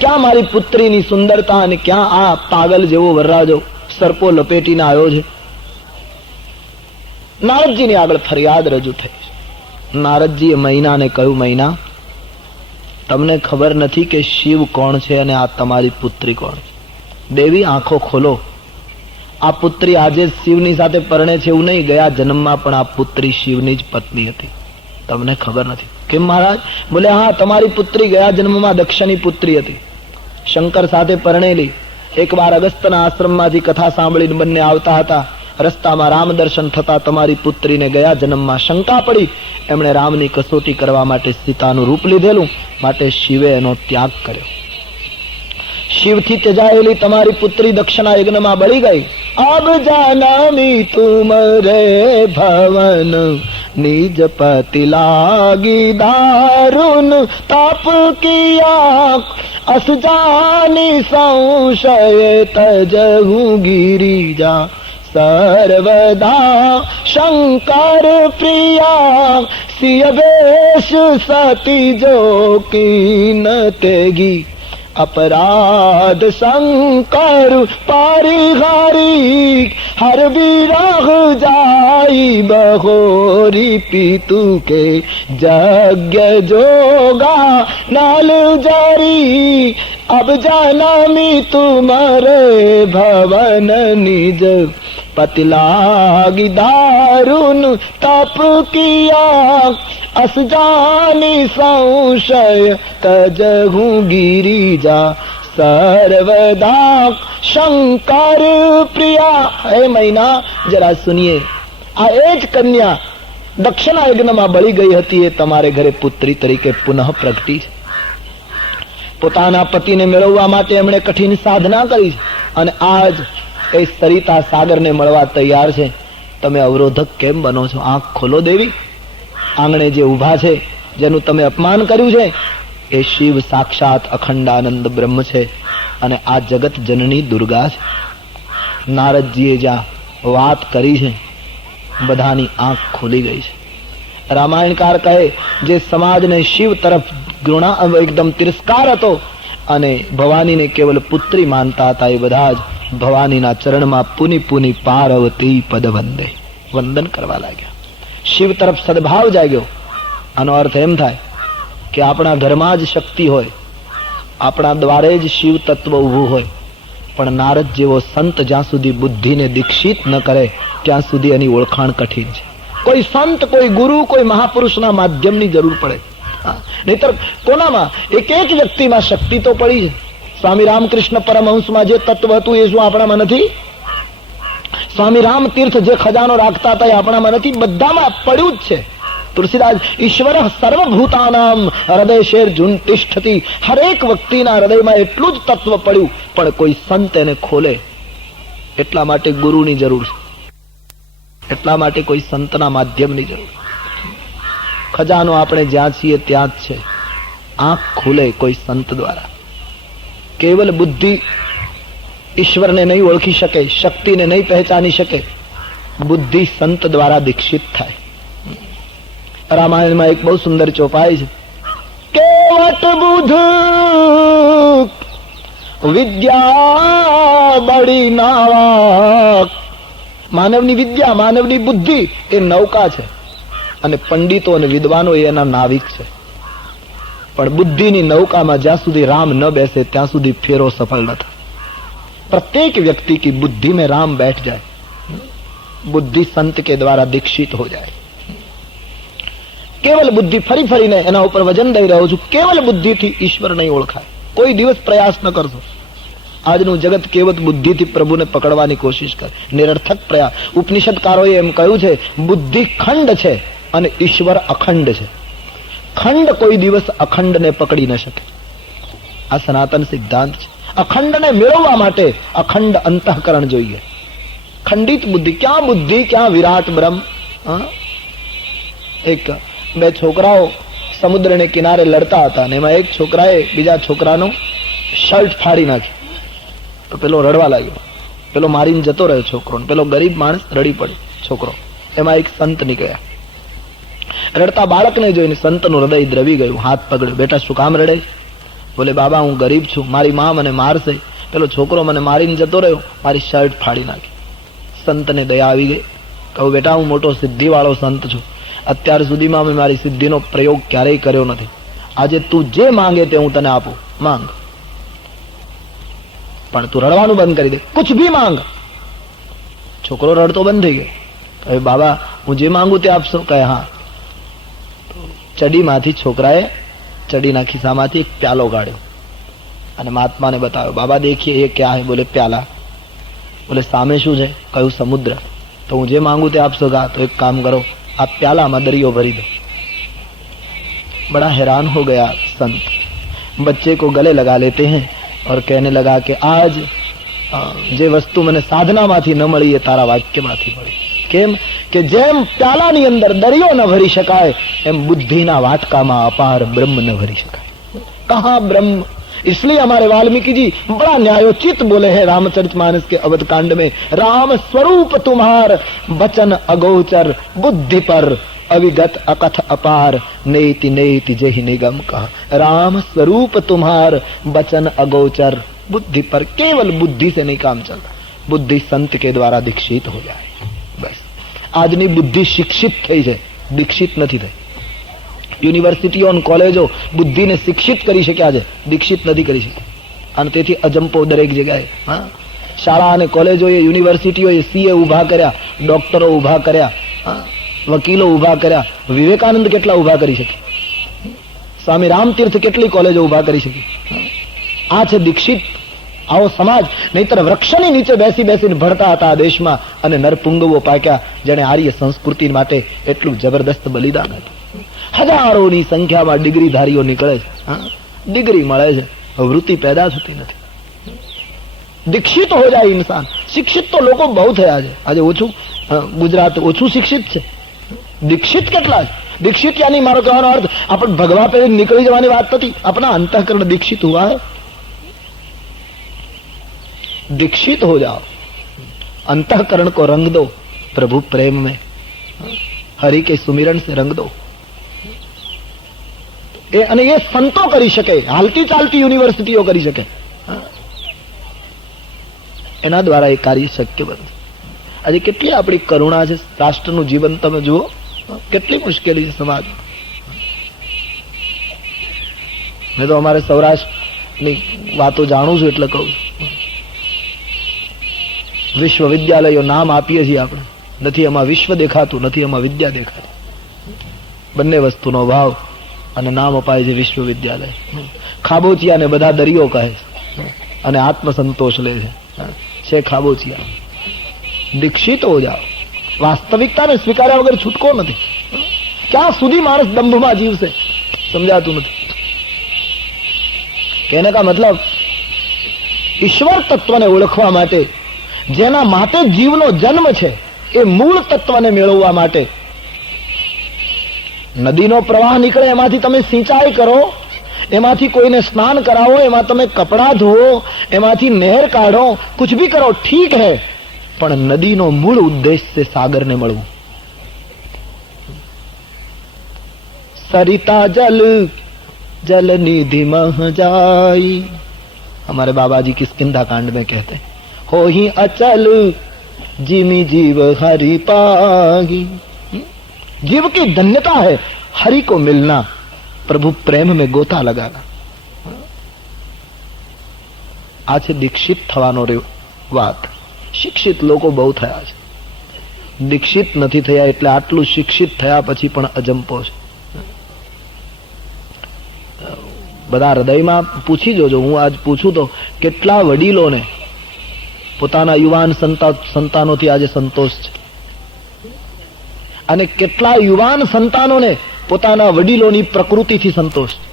ક્યાં મારી પુત્રીની સુંદરતા અને ક્યાં આ પાગલ જેવો વરરાજો સર્પો લપેટીને આવ્યો છે? નારદજીની આગળ ફરિયાદ રજૂ થઈ. નારદજીએ મૈનાને કહ્યું, મૈના, તમને ખબર નથી કે શિવ કોણ છે અને આ તમારી પુત્રી કોણ છે? દેવી, આંખો ખોલો. આ પુત્રી આજે શિવની સાથે પરણે છે એવું નહીં, ગયા જન્મમાં પણ આ પુત્રી શિવની જ પત્ની હતી. તમને ખબર નથી. કેમ મહારાજ? બોલે હા, તમારી પુત્રી ગયા જન્મમાં દક્ષની પુત્રી હતી, શંકર સાથે પરણેલી. એકવાર અગસ્ત્યના આશ્રમમાંથી કથા સાંભળીને બંને આવતા હતા. રસ્તામાં રામ દર્શન થતા તમારી પુત્રીને ગયા જન્મમાં શંકા પડી. એમણે રામની કસોટી કરવા માટે સીતાનું રૂપ લીધેલું, માટે શિવે એનો ત્યાગ કર્યો. શિવથી ત્યજાયેલી તમારી પુત્રી દક્ષના યજ્ઞમાં બળી ગઈ. અબ જાનામી તુમ રે ભવન નિજ પતિ લાગી દારુન તાપ કિયા અસ જાની સંશય તજહુ ગિરિજા સર્વદા શંકર પ્રિયા સિય વેશ સતી જો કી ન તેગી अपराध शंकर परिहारी हर विरह जाई बहोरी पीतु के यज्ञ जोगा नाल जारी अब जानामी तुम्हारे भवन निज पतिलागी दारुन तप किया अस जानी संशय तजहु गिरिजा सर्वदा शंकर प्रिया. हे મહિના, જરા સુનિએ. આ એ જ કન્યા દક્ષના યજ્ઞમાં બળી ગઈ હતી, એ તમારે ઘરે પુત્રી તરીકે પુનઃ પ્રગટી છે. પોતાના પતિને મેળવવા માટે એમણે કઠિન સાધના કરી છે, અને આજ એ સરિતા સાગરને મળવા તૈયાર છે. તમે અવરોધક કેમ બનો છો? આંખ ખોલો દેવી. આંગણે જે ઉભા છે, જેનું તમે અપમાન કર્યું છે, એ શિવ સાક્ષાત અખંડાનંદ બ્રહ્મ છે, અને આ જગત જનની દુર્ગા છે. નારદજીએ જ્યાં વાત કરી છે, બધાની આંખ ખુલી ગઈ છે. રામાયણકાર કહે, જે સમાજને શિવ તરફ ઘૃણા એકદમ તિરસ્કાર હતો અને ભવાનીને કેવલ પુત્રી માનતા હતા, એ બધા જ ભવાનીના ચરણમાં પુની પુની પાર્વતી પદ વંદે વંદન કરવા લાગ્યા. શિવ તરફ સદભાવ જાગ્યો. આનો અર્થ એમ થાય કે આપણા ઘરમાં જ શક્તિ હોય, આપણા દ્વારે જ શિવ તત્વ ઊભું હોય, પણ નારદ જેવો સંત જ્યાં સુધી બુદ્ધિને દીક્ષિત ન કરે ત્યાં સુધી એની ઓળખાણ કઠિન છે. કોઈ સંત, કોઈ ગુરુ, કોઈ મહાપુરુષના માધ્યમની જરૂર પડે. નહીતર કોનામાં? એક એક વ્યક્તિમાં શક્તિ તો પડી છે. સ્વામી રામકૃષ્ણ પરમહંસમાં જે તત્વ હતું એ શું આપણામાં નથી? સ્વામી રામ તીર્થ જે ખજાનો રાખતા હતા એ આપણામાં નથી? બધામાં પડ્યું જ છે. તુલસીદાસ, ઈશ્વર સર્વભૂતાનામ હૃદય તિષ્ઠતિ. હરેક વ્યક્તિના હૃદયમાં એટલું જ તત્વ પડ્યું, પણ કોઈ સંત એને ખોલે. એટલા માટે ગુરુની જરૂર છે, એટલા માટે કોઈ સંતના માધ્યમની જરૂર. ખજાનો આપણે જ્યાં છીએ ત્યાં જ છે. આંખ ખુલે કોઈ સંત દ્વારા. કેવલ બુદ્ધિ ઈશ્વરને નહીં ઓળખી શકે, શક્તિને નહીં પહેચાની શકે. બુદ્ધિ સંત દ્વારા દીક્ષિત થાય. રામાયણમાં એક બહુ સુંદર ચોપાઈ છે. કેવટ બુધ વિદ્યા બડી નાવા. માનવની વિદ્યા, માનવની બુદ્ધિ એ નૌકા છે, અને પંડિતો અને વિદ્વાનો એના નાવિક છે. પણ બુદ્ધિની નૌકામાં જ્યાં સુધી રામ ન બેસે ત્યાં સુધી ફેરો સફળ ન થાય. प्रत्येक व्यक्ति की बुद्धि में राम बैठ जाए, बुद्धि संत के द्वारा दीक्षित हो जाए. केवल बुद्धि फरी फरीने एना ઉપર વજન દઈ રહ્યો છું. કેવલ બુદ્ધિથી ઈશ્વર નહીં ઓળખાય. કોઈ દિવસ પ્રયાસ ન કરશો. આજનું જગત કેવલ બુદ્ધિથી પ્રભુને પકડવાની કોશિશ કરે, નિરર્થક પ્રયાસ. ઉપનિષદકારોએ એમ કહ્યું છે, બુદ્ધિ ખંડ છે અને ઈશ્વર અખંડ છે. ખંડ કોઈ દિવસ અખંડને પકડી ન શકે. આ સનાતન સિદ્ધાંત છે. અખંડને મેળવવા માટે અખંડ અંતઃકરણ જોઈએ. ખંડિત બુદ્ધિ, ક્યાં બુદ્ધિ, ક્યાં વિરાટ બ્રહ્મ. એક બે છોકરાઓ સમુદ્રને કિનારે લડતા હતા, અને એમાં એક છોકરાએ બીજા છોકરાનો શર્ટ ફાડી નાખ્યો. તો પેલો રડવા લાગ્યો, પેલો મારીને જતો રહ્યો છોકરો. પેલો ગરીબ માણસ રડી પડ્યો છોકરો. એમાં એક સંત નીકળ્યા. રડતા બાળકને જોઈને સંતનું હૃદય દ્રવી ગયું. હાથ પકડ્યો. બેટા શું કામ રડે? બોલે બાબા હું ગરીબ છું, મારી માં મને મારશે, પેલો છોકરો મને મારીને જતો રહ્યો, મારી શર્ટ ફાડી નાખી. સંતને દયા આવી ગઈ. કહું બેટા હું મોટો સિદ્ધિ વાળો સંત છું, અત્યાર સુધીમાં મેં મારી સિદ્ધિનો પ્રયોગ ક્યારેય કર્યો નથી. આજે તું જે માંગે તે હું તને આપું, માંગ, પણ તું રડવાનું બંધ કરી દે, કુછ ભી માંગ. છોકરો રડતો બંધ થઈ ગયો. કહે બાબા હું જે માંગુ તે આપશો? કહે હા. ચડીમાંથી છોકરાએ ચડીના ખિસ્સામાંથી એક પ્યાલો કાઢ્યો અને મહાત્માને બતાવ્યો. બાબા દેખીએ એ ક્યાં હે? બોલે પ્યાલા. બોલે સામે શું છે? કહ્યું સમુદ્ર. તો હું જે માંગુ તે આપશો કા? તો એક કામ કરો, આ प्याला दरियो भरी दो. बड़ा हैरान हो गया संत, बच्चे को गले लगा लेते हैं और कहने लगा कि आज जे वस्तु મને સાધનામાંથી ન મળી એ તારા વાક્યમાંથી મળી. કેમ કે જેમ પ્યાલાની અંદર દરિયો ન ભરી શકાય એમ બુદ્ધિના વાટકામાં અપાર બ્રહ્મ ન ભરી શકાય. कहाँ ब्रह्म? इसलिए हमारे वाल्मीकि जी बड़ा न्यायोचित बोले हैं रामचरितमानस के अवध कांड में, राम स्वरूप तुम्हार वचन अगोचर बुद्धि पर अविगत अकथ अपार नेति नेति जहि निगम कहा. राम स्वरूप तुम्हार वचन अगोचर बुद्धि पर. केवल बुद्धि से नहीं काम चलता, बुद्धि संत के द्वारा दीक्षित हो जाए बस. આજની બુદ્ધિ શિક્ષિત થઈ છે, દીક્ષિત નથી થઈ. યુનિવર્સિટીઓ અને કોલેજો બુદ્ધિને શિક્ષિત કરી શક્યા છે, દીક્ષિત નથી કરી શક્યા. અને તેથી અજંપો દરેક જગ્યાએ. શાળા અને કોલેજોએ યુનિવર્સિટીઓએ સીએ ઉભા કર્યા, ડોક્ટરો ઉભા કર્યા, વકીલો ઉભા કર્યા. વિવેકાનંદ કેટલા ઉભા કરી શકે? સ્વામી રામતીર્થ કેટલી કોલેજો ઉભા કરી શકી? આ છે દીક્ષિત. આવો સમાજ. નહીતર વૃક્ષની નીચે બેસી બેસીને ભણતા હતા આ દેશમાં અને નરપુંગવો પાક્યા જેને આર્ય સંસ્કૃતિ માટે એટલું જબરદસ્ત બલિદાન હતું. હજારોની સંખ્યામાં ડિગ્રીધારીઓ નીકળે છે, ડિગ્રી મળે છે, વૃત્તિ પેદા થતી નથી. દીક્ષિત હો જાય ઇન્સાન. શિક્ષિત તો લોકો બહુ થયા છે. આજે ઓછું ગુજરાત ઓછું શિક્ષિત છે, દીક્ષિત કેટલા છે? દીક્ષિત યાની મારો કહેવાનો અર્થ આપણે ભગવા પેલી નીકળી જવાની વાત નથી. આપણા અંતઃકરણ દીક્ષિત હુઆ હૈ. दीक्षित हो जाओ, अंतःकरण को रंग दो प्रभु प्रेम में, हरि के सुमिरन से रंग दो. અને એ સંતો કરી શકે, હાલતી ચાલતી યુનિવર્સિટીઓ કરી શકે, એના દ્વારા એ કાર્ય શક્ય બને. આજે કેટલી આપણી કરુણા છે. રાષ્ટ્રનું જીવન તમે જુઓ, કેટલી મુશ્કેલી છે સમાજ. મેં તો અમારે સૌરાષ્ટ્રની વાતો જાણું છું એટલે કહું છું. વિશ્વવિદ્યાલયો નામ આપીએ છીએ આપણે, નથી એમાં વિશ્વ દેખાતું, નથી એમાં વિદ્યા દેખાતી. બંને વસ્તુનો ભાવ અને નામ અપાય છે વિશ્વવિદ્યાલય. ખાબોચિયાને બધા દરિયો કહે છે અને આત્મસંતોષ લે છે ખાબોચિયા. દીક્ષિત હો જાઓ. વાસ્તવિકતાને સ્વીકાર્યા વગર છૂટકો નથી. ક્યાં સુધી માણસ દંભમાં જીવશે સમજાતું નથી. कहने का मतलब ઈશ્વર તત્વને ઓળખવા માટે, જેના માટે જીવનો જન્મ છે, એ મૂળ તત્વને મેળવવા માટે નદીનો પ્રવાહ નીકળે, એમાંથી તમે સિંચાઈ કરો, એમાંથી કોઈને સ્નાન કરાવો, એમાં તમે કપડા ધોવો, એમાંથી નહેર કાઢો, કુછ ભી કરો, ઠીક હૈ, પણ નદીનો મૂળ ઉદ્દેશ છે સાગરને મળવું. सरिता जल जल निधि मह जाई, हमारे बाबा जी किष्किंधा कांड में कहते हैं, हो ही अचल जिमी जीव हरि पागी. जीव की धन्यता है हरि को मिलना, प्रभु प्रेम में गोता लगाना. આ છે દીક્ષિત થવાનો વાત. શિક્ષિત લોકો બહુ થયા છે, દીક્ષિત નથી થયા. એટલે આટલું શિક્ષિત થયા પછી પણ અજંપો છે. બધા હૃદયમાં પૂછી જોજો. હું આજ પૂછું તો કેટલા વડીલોને પોતાના યુવાન સંતાનોથી આજે સંતોષ છે, અને કેટલા યુવાન સંતાનોને પોતાના વડીલોની પ્રકૃતિથી સંતોષ છે.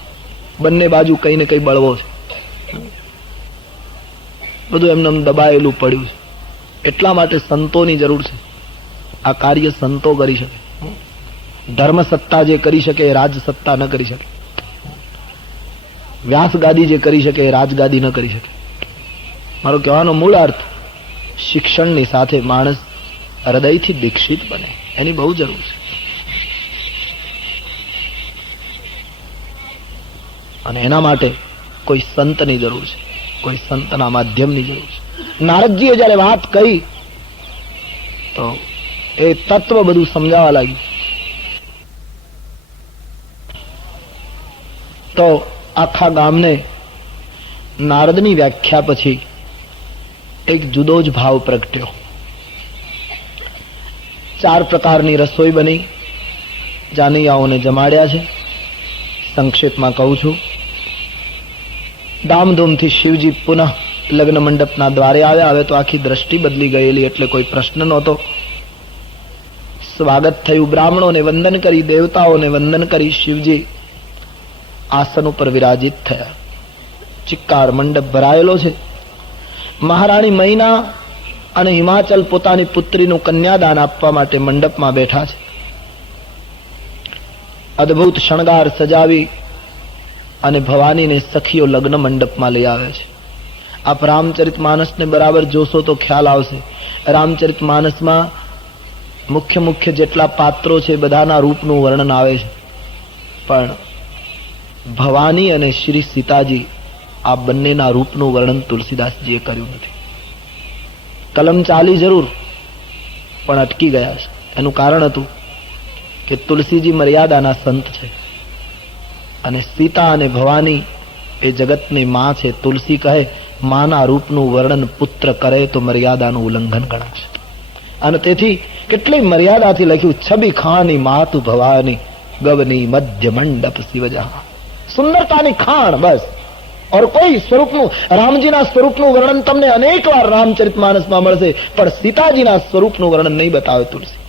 બંને બાજુ કઈ ને કઈ બળવો છે. બધું એમને દબાયેલું પડ્યું છે. એટલા માટે સંતોની જરૂર છે. આ કાર્ય સંતો કરી શકે. ધર્મ સત્તા જે કરી શકે એ રાજ સત્તા ન કરી શકે. વ્યાસ ગાદી જે કરી શકે એ રાજગાદી ન કરી શકે. મારો કહેવાનો મૂળ અર્થ, શિક્ષણની સાથે માણસ હૃદયથી દીક્ષિત બને, એની બહુ જરૂર છે. અને એના માટે કોઈ સંતની જરૂર છે, કોઈ સંતના માધ્યમની જરૂર છે. નારદજીએ જયારે વાત કરી તો એ તત્વ બધું સમજાવવા લાગ્યું. તો આખા ગામને નારદની વ્યાખ્યા પછી એક જુદો જ ભાવ પ્રગટ્યો. 4 પ્રકારની રસોઈ બની, જાનૈયાઓને જમાડ્યા છે. સંક્ષેપમાં કહું છું, ધામધૂમથી શિવજી પુનઃ લગ્ન મંડપના દ્વારે આવ્યા. હવે તો આખી દ્રષ્ટિ બદલી ગયેલી, એટલે કોઈ પ્રશ્ન નહોતો. સ્વાગત થયું. બ્રાહ્મણોને વંદન કરી, દેવતાઓને વંદન કરી, શિવજી આસન ઉપર વિરાજિત થયા. ચિક્કાર મંડપ ભરાયેલો છે. મહારાણી મૈના અને હિમાચલ પોતાની પુત્રીનું કન્યાદાન આપવા માટે મંડપમાં બેઠા છે. અદ્ભુત શણગાર સજાવી અને ભવાનીને સખીઓ લગ્ન મંડપમાં લઈ આવે છે. આપ રામચરિત માનસને બરાબર જોશો તો ખ્યાલ આવશે. રામચરિત માનસમાં મુખ્ય જેટલા પાત્રો છે બધાના રૂપનું વર્ણન આવે છે, પણ ભવાની અને શ્રી સીતાજી આ બંનેના રૂપનું વર્ણન તુલસીદાસજીએ કર્યું નથી. કલમ ચાલી જરૂર, પણ અટકી ગયા છે. એનું કારણ હતું કે તુલસીજી મર્યાદાના સંત છે અને સીતા અને ભવાની એ જગતની માં છે. તુલસી કહે માના રૂપનું વર્ણન પુત્ર કરે તો મર્યાદાનું ઉલ્લંઘન ગણાશે. અને તેથી કેટલી મર્યાદાથી લખ્યું, છબી ખાની માતુ ભવાની ગવની મધ્ય મંડપ શિવજા. સુંદરતાની ખાણ બસ, और કોઈ સ્વરૂપનું, રામજીના સ્વરૂપનું વર્ણન તમને અનેક વાર રામચરિતમાનસમાં મળશે, પણ સીતાજીના સ્વરૂપનું વર્ણન નહીં બતાવે તુલસી.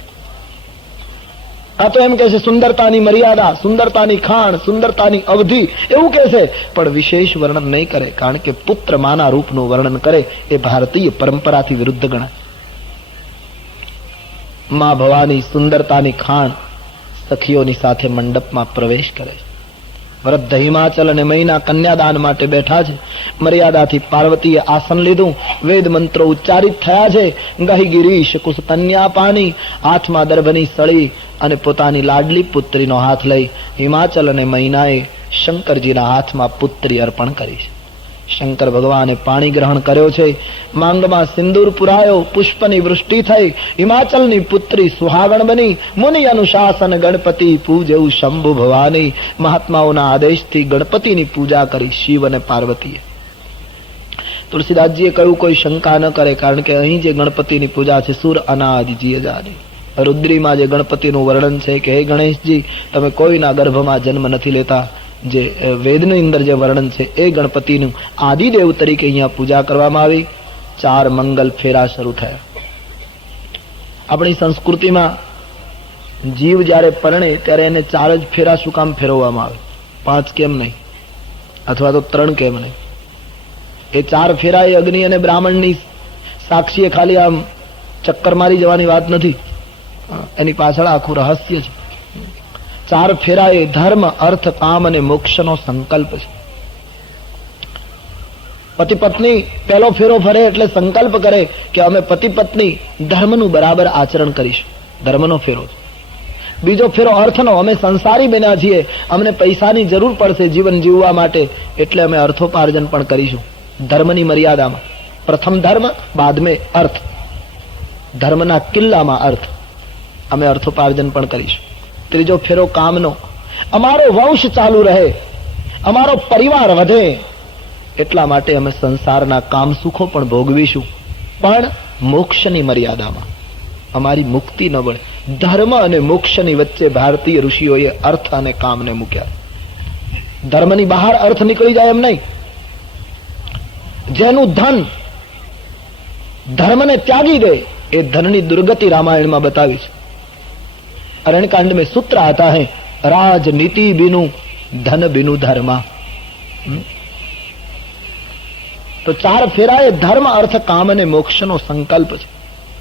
આ તો એમ કહે છે સુંદરતાની મર્યાદા, સુંદરતાની ખાણ, સુંદરતાની અવધિ એવું કહે છે, પણ વિશેષ વર્ણન નહીં કરે. કારણ કે પુત્ર માના રૂપનું વર્ણન કરે એ ભારતીય પરંપરાથી વિરુદ્ધ ગણાય. માં ભવાની સુંદરતાની ખાણ સખીઓની સાથે મંડપમાં પ્રવેશ કરે છે. વૃદ્ધ હિમાચલ અને મૈના કન્યાદાન માટે બેઠા છે. મર્યાદાથી પાર્વતીએ આસન લીધું. વેદ મંત્રો ઉચ્ચારિત થયા છે. ગહી ગિરીશ કુશ કન્યા પાની, હાથમાં દર્ભની સળી અને પોતાની લાડલી પુત્રીનો હાથ લઈ હિમાચલ અને મૈનાએ શંકરજીના હાથમાં પુત્રી અર્પણ કરી છે. શંકર ભગવાને પાણી ગ્રહણ કર્યો છે. માંગમાં સિંદૂર પુરાયો, પુષ્પની વૃષ્ટિ થઈ. હિમાચલની પુત્રી સુહાગણ બની. મુનિ અનુશાસન ગણપતિ પૂજવું શંભુ ભવાની. મહાત્માઓના આદેશથી ગણપતિની પૂજા કરી શિવ અને પાર્વતીએ. તુલસીદાસજીએ કહ્યું કોઈ શંકા ન કરે, કારણ કે અહીં જે ગણપતિની પૂજા છે સુર અનાદિ જીયજાની. રુદ્રીમાં જે ગણપતિનું વર્ણન છે કે હે ગણેશજી તમે કોઈના ગર્ભમાં જન્મ નથી લેતા, જે વેદની અંદર જે વર્ણન છે એ ગણપતિનું આદિદેવ તરીકે અહીંયા પૂજા કરવામાં આવી. 4 મંગલ ફેરા શરૂ થયા. આપણી સંસ્કૃતિમાં જીવ જ્યારે પરણે ત્યારે એને 4 જ ફેરા શું કામ ફેરવવામાં આવે, 5 કેમ નહીં, અથવા તો 3 કેમ નહીં? એ 4 ફેરા એ અગ્નિ અને બ્રાહ્મણની સાક્ષીએ ખાલી આમ ચક્કર મારી જવાની વાત નથી, એની પાછળ આખું રહસ્ય છે. 4 ફેરા એ ધર્મ, અર્થ, કામ અને મોક્ષનો સંકલ્પ છે. પતિ પત્ની પહેલો ફેરો ફરે એટલે સંકલ્પ કરે કે અમે પતિ પત્ની ધર્મનું બરાબર આચરણ કરીશું, ધર્મનો ફેરો. બીજો ફેરો અર્થનો, અમે સંસારી બન્યા છીએ, અમને પૈસાની જરૂર પડશે જીવન જીવવા માટે, એટલે અમે અર્થોપાર્જન પણ કરીશું ધર્મની મર્યાદામાં. પ્રથમ ધર્મ, બાદ મેં અર્થ. ધર્મના કિલ્લામાં અર્થ, અમે અર્થોપાર્જન પણ કરીશું. ત્રીજો ફેરો કામનો, અમારો વંશ ચાલુ રહે, અમારો પરિવાર વધે, એટલા માટે અમે સંસારના કામ સુખો પણ ભોગવીશું, પણ મોક્ષની મર્યાદામાં. અમારી મુક્તિ ન બળે. ધર્મ અને મોક્ષની વચ્ચે ભારતીય ઋષિઓએ અર્થ અને કામને મૂક્યા. ધર્મની બહાર અર્થ નીકળી જાય એમ નહીં. જેનું ધન ધર્મને ત્યાગી દે એ ધનની દુર્ગતિ રામાયણમાં બતાવી છે. अरण्यकांड में सूत्र आता है, राजनीति बिनु धन बिनु धर्मा. तो 4 फेरा એ ધર્મ, અર્થ, કામ અને મોક્ષનો સંકલ્પ છે.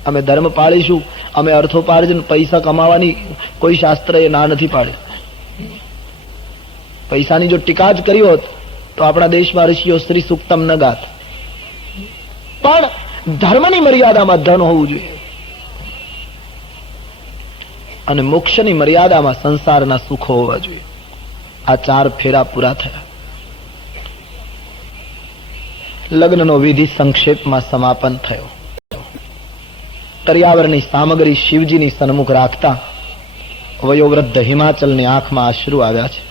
અમે ધર્મ પાળીશું, અમે અર્થોપાર્જન પૈસા કમાવાની કોઈ શાસ્ત્ર એ ના નથી પાડે. પૈસાની જો ટીકા જ કરી હોત તો આપણા દેશમાં ઋષિઓ શ્રી સૂક્તમ ન ગાત. પણ ધર્મની મર્યાદામાં ધન હોવું જોઈએ અને મોક્ષની મર્યાદામાં સંસારના સુખો હોવા જોઈએ. આ 4 ફેરા પૂરા થયા. લગ્નનો વિધિ સંક્ષેપમાં સમાપન થયો. કરિયાવરની સામગ્રી શિવજીની સન્મુખ રાખતા વયોવૃદ્ધ હિમાચલની આંખમાં અશ્રુ આવ્યા છે.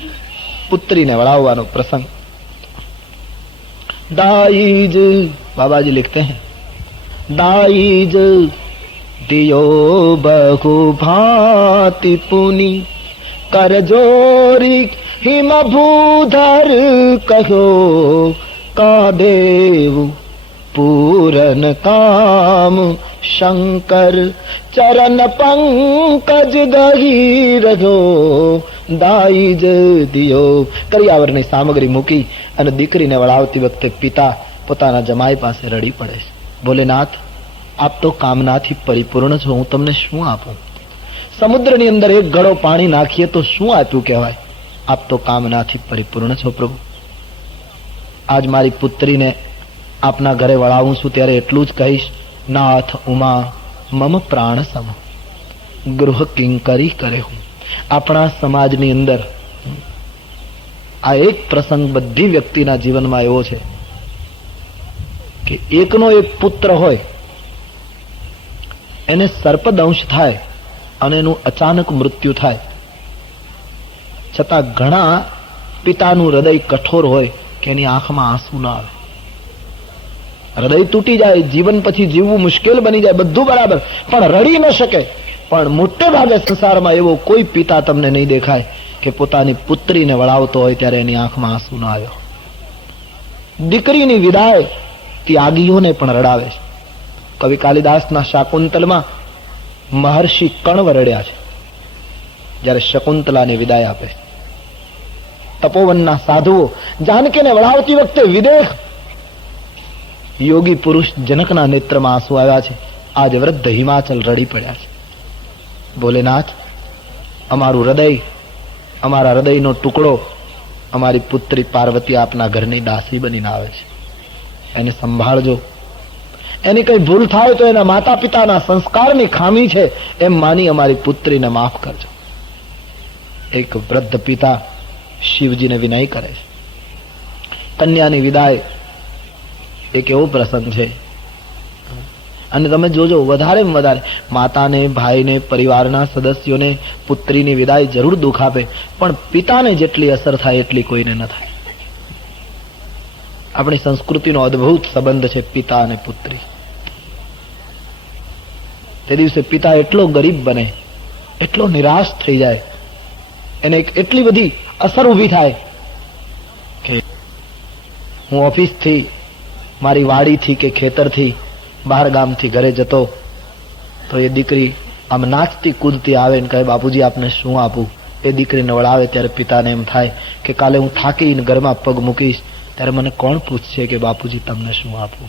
પુત્રીને વળાવવાનો પ્રસંગ. दाईज, बाबा जी लिखते हैं, दाईज दियो बहु भांति पुनि કર જોરી હિમ ભૂધર કહ્યો કા દેવ પૂરન કામ શંકર ચરણ પંકજ ગહી રહ્યો દાઈ જ દિયો. કરિયાવરની સામગ્રી મૂકી અને દીકરીને વળાવતી વખતે પિતા પોતાના જમાઈ પાસે રડી પડે છે. ભોલેનાથ, આપ તો કામનાથી પરિપૂર્ણ છો, હું તમને શું આપું? સમુદ્રની અંદર એક ઘડો પાણી નાખીએ તો શું આપ્યું કહેવાય? આપ તો કામનાથી પરિપૂર્ણ છો પ્રભુ. આજ મારી પુત્રીને આપના ઘરે વળાવું છું ત્યારે એટલું જ કહીશ, નાથ ઉમા મમ પ્રાણ સમ ગૃહ કિંકરી કરે હું. આપણા સમાજની અંદર આ એક પ્રસંગ બધી વ્યક્તિના જીવનમાં એવો છે કે એકનો એક પુત્ર હોય, એને સર્પદંશ થાય અને એનું અચાનક મૃત્યુ થાય, છતાં ઘણા પિતાનું હૃદય કઠોર હોય કે એની આંખમાં આંસુ ના આવે. હૃદય તૂટી જાય, જીવન પછી જીવવું મુશ્કેલ બની જાય, બધું બરાબર, પણ રડી ન શકે. પણ મોટે ભાગે સંસારમાં એવો કોઈ પિતા તમને નહીં દેખાય કે પોતાની પુત્રીને વળાવતો હોય ત્યારે એની આંખમાં આંસુ ના આવ્યો. દીકરીની વિદાય ત્યાગીઓને પણ રડાવે છે. કવિ કાલિદાસના શાકુંતલમાં મહર્ષિ કણવ રડ્યા છે જ્યારે શકુંતલાને વિદાય આપે. તપોવનના સાધુઓ જાનકીને વળાવતી વખતે વિદેહ યોગી પુરુષ જનકના નેત્રમાં આંસુ આવ્યા છે. આજ વૃદ્ધ હિમાચલ રડી પડ્યા છે. ભોલેનાથ, અમારું હૃદય, અમારા હૃદયનો ટુકડો અમારી પુત્રી પાર્વતી આપના ઘરની દાસી બનીને આવે છે, એને સંભાળજો. એની કઈ ભૂલ થાય તો એના માતા પિતાના સંસ્કારની ખામી છે એમ માની અમારી પુત્રીને માફ કરજો. એક વૃદ્ધ પિતા શિવજીને વિનય કરે છે. કન્યાની વિદાય એક એવો પ્રસંગ છે, અને તમે જોજો વધારે માતાને, ભાઈને, પરિવારના સદસ્યોને પુત્રીની વિદાય જરૂર દુઃખ આપે, પણ પિતાને જેટલી અસર થાય એટલી કોઈને ન થાય. આપણી સંસ્કૃતિનો અદ્ભુત સંબંધ છે પિતા અને પુત્રી. તે દિવસે પિતા એટલો ગરીબ બને, એટલો નિરાશ થઈ જાય, એને એટલી બધી અસર ઊભી થાય કે હું ઓફિસથી, મારી વાડીથી કે ખેતરથી, બહાર ગામથી ઘરે જતો તો એ દીકરી આમ નાચતી કૂદતી આવે ને કહે, બાપુજી આપને શું આપું? એ દીકરીને વળાવે ત્યારે પિતાને એમ થાય કે કાલે હું થાકીને ઘરમાં પગ મૂકીશ ત્યારે મને કોણ પૂછશે કે બાપુજી તમને શું આપું?